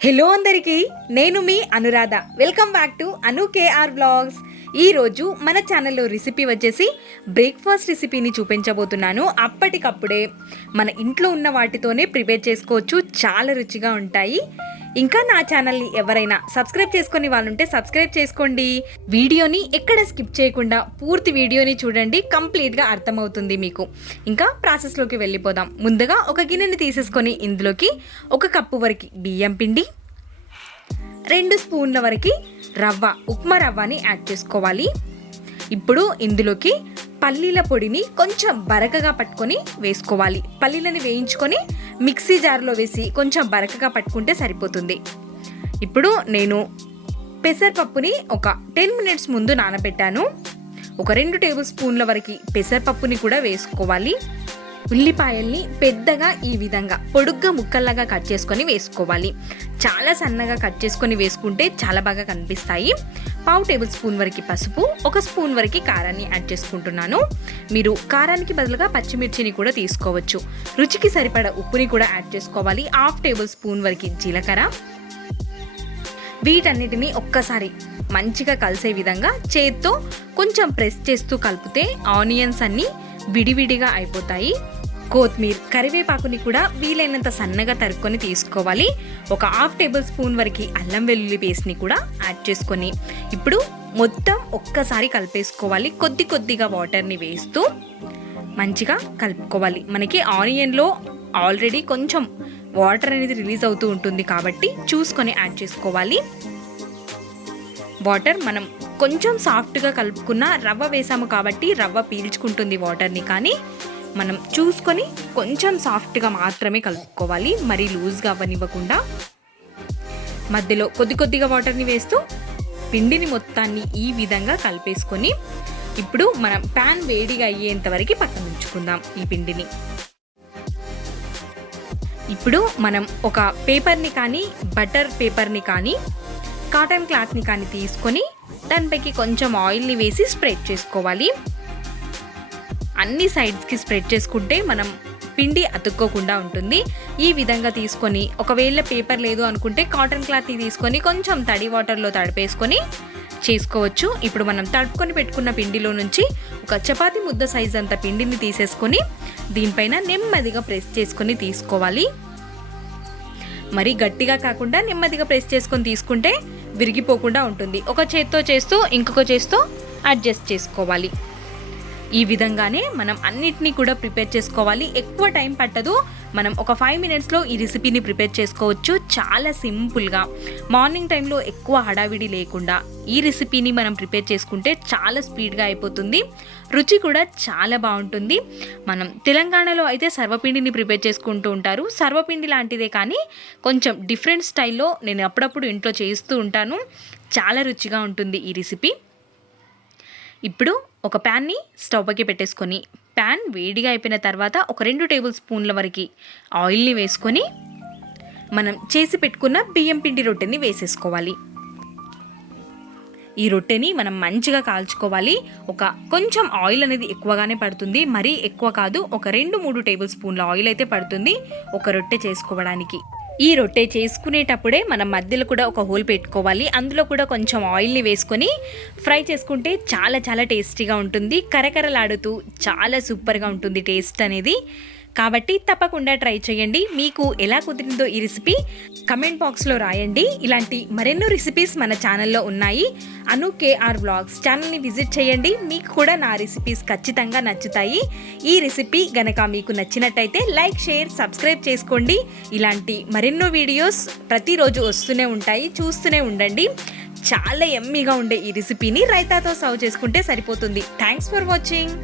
Hello అందరికీ, నేను మీ Anuradha. Welcome back to Anu KR vlogs. ఈరోజు మన ఛానల్లో రెసిపీ వచ్చేసి బ్రేక్ఫాస్ట్ రెసిపీని చూపించబోతున్నాను. అప్పటికప్పుడే మన ఇంట్లో ఉన్న వాటితోనే ప్రిపేర్ చేసుకోవచ్చు, చాలా రుచిగా ఉంటాయి. ఇంకా నా ఛానల్ని ఎవరైనా సబ్స్క్రైబ్ చేసుకొని వాళ్ళుంటే సబ్స్క్రైబ్ చేసుకోండి. వీడియోని ఎక్కడ స్కిప్ చేయకుండా పూర్తి వీడియోని చూడండి, కంప్లీట్గా అర్థమవుతుంది మీకు. ఇంకా ప్రాసెస్లోకి వెళ్ళిపోదాం. ముందుగా ఒక గిన్నెని తీసేసుకొని ఇందులోకి 1 కప్పు వరకు బియ్యం పిండి, 2 స్పూన్ల వరకు రవ్వ, ఉప్మా రవ్వని యాడ్ చేసుకోవాలి. ఇప్పుడు ఇందులోకి పల్లీల పొడిని కొంచెం బరకగా పట్టుకొని వేసుకోవాలి. పల్లీలని వేయించుకొని మిక్సీ జార్లో వేసి కొంచెం బరకగా పట్టుకుంటే సరిపోతుంది. ఇప్పుడు నేను పెసరపప్పుని ఒక 10 మినిట్స్ ముందు నానబెట్టాను. ఒక 2 టేబుల్ స్పూన్ల వరకు పెసరపప్పుని కూడా వేసుకోవాలి. ఉల్లిపాయల్ని పెద్దగా ఈ విధంగా పొడుగ్గా ముక్కల్లాగా కట్ చేసుకొని వేసుకోవాలి. చాలా సన్నగా కట్ చేసుకొని వేసుకుంటే చాలా బాగా కనిపిస్తాయి. 1/2 టేబుల్ స్పూన్ వరకు పసుపు, 1 స్పూన్ వరకు కారాన్ని యాడ్ చేసుకుంటున్నాను. మీరు కారానికి బదులుగా పచ్చిమిర్చిని కూడా తీసుకోవచ్చు. రుచికి సరిపడా ఉప్పుని కూడా యాడ్ చేసుకోవాలి. 1/2 టేబుల్ స్పూన్ వరకు జీలకర్ర. వీటన్నిటిని ఒక్కసారి మంచిగా కలిసే విధంగా చేత్తో కొంచెం ప్రెస్ చేస్తూ కలిపితే ఆనియన్స్ అన్నీ విడివిడిగా అయిపోతాయి. కొత్తిమీర, కరివేపాకుని కూడా వీలైనంత సన్నగా తరుక్కొని తీసుకోవాలి. ఒక 1/2 టేబుల్ స్పూన్ వరకు అల్లం వెల్లుల్లి పేస్ట్ని కూడా యాడ్ చేసుకొని ఇప్పుడు మొత్తం ఒక్కసారి కలిపేసుకోవాలి. కొద్ది కొద్దిగా వాటర్ని వేస్తూ మంచిగా కలుపుకోవాలి. మనకి ఆనియన్లో ఆల్రెడీ కొంచెం వాటర్ అనేది రిలీజ్ అవుతూ ఉంటుంది కాబట్టి చూసుకొని యాడ్ చేసుకోవాలి. వాటర్ మనం కొంచెం సాఫ్ట్గా కలుపుకున్న రవ్వ వేసాము కాబట్టి రవ్వ పీల్చుకుంటుంది వాటర్ని, కానీ మనం చూసుకొని కొంచెం సాఫ్ట్గా మాత్రమే కలుపుకోవాలి. మరీ లూజ్గా అవ్వనివ్వకుండా మధ్యలో కొద్ది కొద్దిగా వాటర్ని వేస్తూ పిండిని మొత్తాన్ని ఈ విధంగా కలిపేసుకొని ఇప్పుడు మనం ప్యాన్ వేడిగా అయ్యేంత వరకు పక్కన ఉంచుకుందాం ఈ పిండిని. ఇప్పుడు మనం ఒక పేపర్ని కానీ బటర్ పేపర్ని కానీ కాటన్ క్లాత్ని కానీ తీసుకొని దానిపైకి కొంచెం ఆయిల్ని వేసి స్ప్రెడ్ చేసుకోవాలి. అన్ని సైడ్స్కి స్ప్రెడ్ చేసుకుంటే మనం పిండి అతుక్కోకుండా ఉంటుంది. ఈ విధంగా తీసుకొని ఒకవేళ పేపర్ లేదు అనుకుంటే కాటన్ క్లాత్ని తీసుకొని కొంచెం తడి వాటర్లో తడిపేసుకొని చేసుకోవచ్చు. ఇప్పుడు మనం తడుపుకొని పెట్టుకున్న పిండిలో నుంచి ఒక చపాతీ ముద్ద సైజ్ అంత పిండిని తీసేసుకొని దీనిపైన నెమ్మదిగా ప్రెస్ చేసుకొని తీసుకోవాలి. మరి గట్టిగా కాకుండా నెమ్మదిగా ప్రెస్ చేసుకొని తీసుకుంటే విరిగిపోకుండా ఉంటుంది. ఒక చేత్తో చేస్తూ ఇంకొక చేత్తో అడ్జస్ట్ చేసుకోవాలి. ఈ విధంగానే మనం అన్నిటినీ కూడా ప్రిపేర్ చేసుకోవాలి. ఎక్కువ టైం పట్టదు. మనం ఒక 5 మినిట్స్లో ఈ రెసిపీని ప్రిపేర్ చేసుకోవచ్చు. చాలా సింపుల్గా మార్నింగ్ టైంలో ఎక్కువ హడావిడి లేకుండా ఈ రెసిపీని మనం ప్రిపేర్ చేసుకుంటే చాలా స్పీడ్గా అయిపోతుంది. రుచి కూడా చాలా బాగుంటుంది. మనం తెలంగాణలో అయితే సర్వపిండిని ప్రిపేర్ చేసుకుంటూ ఉంటారు. సర్వపిండి లాంటిదే కానీ కొంచెం డిఫరెంట్ స్టైల్లో నేను అప్పుడప్పుడు ఇంట్లో చేస్తూ ఉంటాను. చాలా రుచిగా ఉంటుంది ఈ రెసిపీ. ఇప్పుడు ఒక ప్యాన్ని స్టవ్ పైకి పెట్టేసుకొని ప్యాన్ వేడిగా అయిపోయిన తర్వాత ఒక 2 టేబుల్ స్పూన్ల వరకు ఆయిల్ని వేసుకొని మనం చేసి పెట్టుకున్న బియ్యం పిండి రొట్టెని వేసేసుకోవాలి. ఈ రొట్టెని మనం మంచిగా కాల్చుకోవాలి. కొంచెం ఆయిల్ అనేది ఎక్కువగానే పడుతుంది, మరీ ఎక్కువ కాదు. ఒక 2-3 టేబుల్ స్పూన్ల ఆయిల్ అయితే పడుతుంది ఒక రొట్టె చేసుకోవడానికి. ఈ రొట్టె చేసుకునేటప్పుడే మనం మధ్యలో కూడా ఒక హోల్ పెట్టుకోవాలి. అందులో కూడా కొంచెం ఆయిల్ని వేసుకొని ఫ్రై చేసుకుంటే చాలా చాలా టేస్టీగా ఉంటుంది. కరకరలాడుతూ చాలా సూపర్గా ఉంటుంది టేస్ట్ అనేది. కాబట్టి తప్పకుండా ట్రై చేయండి. మీకు ఎలా కుదిరిందో ఈ రెసిపీ కమెంట్ బాక్స్లో రాయండి. ఇలాంటి మరెన్నో రెసిపీస్ మన ఛానల్లో ఉన్నాయి. అను కేఆర్ వ్లాగ్స్ ఛానల్ని విజిట్ చేయండి. మీకు కూడా నా రెసిపీస్ ఖచ్చితంగా నచ్చుతాయి. ఈ రెసిపీ గనక మీకు నచ్చినట్టయితే లైక్, షేర్, సబ్స్క్రైబ్ చేసుకోండి. ఇలాంటి మరెన్నో వీడియోస్ ప్రతిరోజు వస్తూనే ఉంటాయి, చూస్తూనే ఉండండి. చాలా యమ్మీగా ఉండే ఈ రెసిపీని రైతాతో సర్వ్ చేసుకుంటే సరిపోతుంది. Thanks for watching.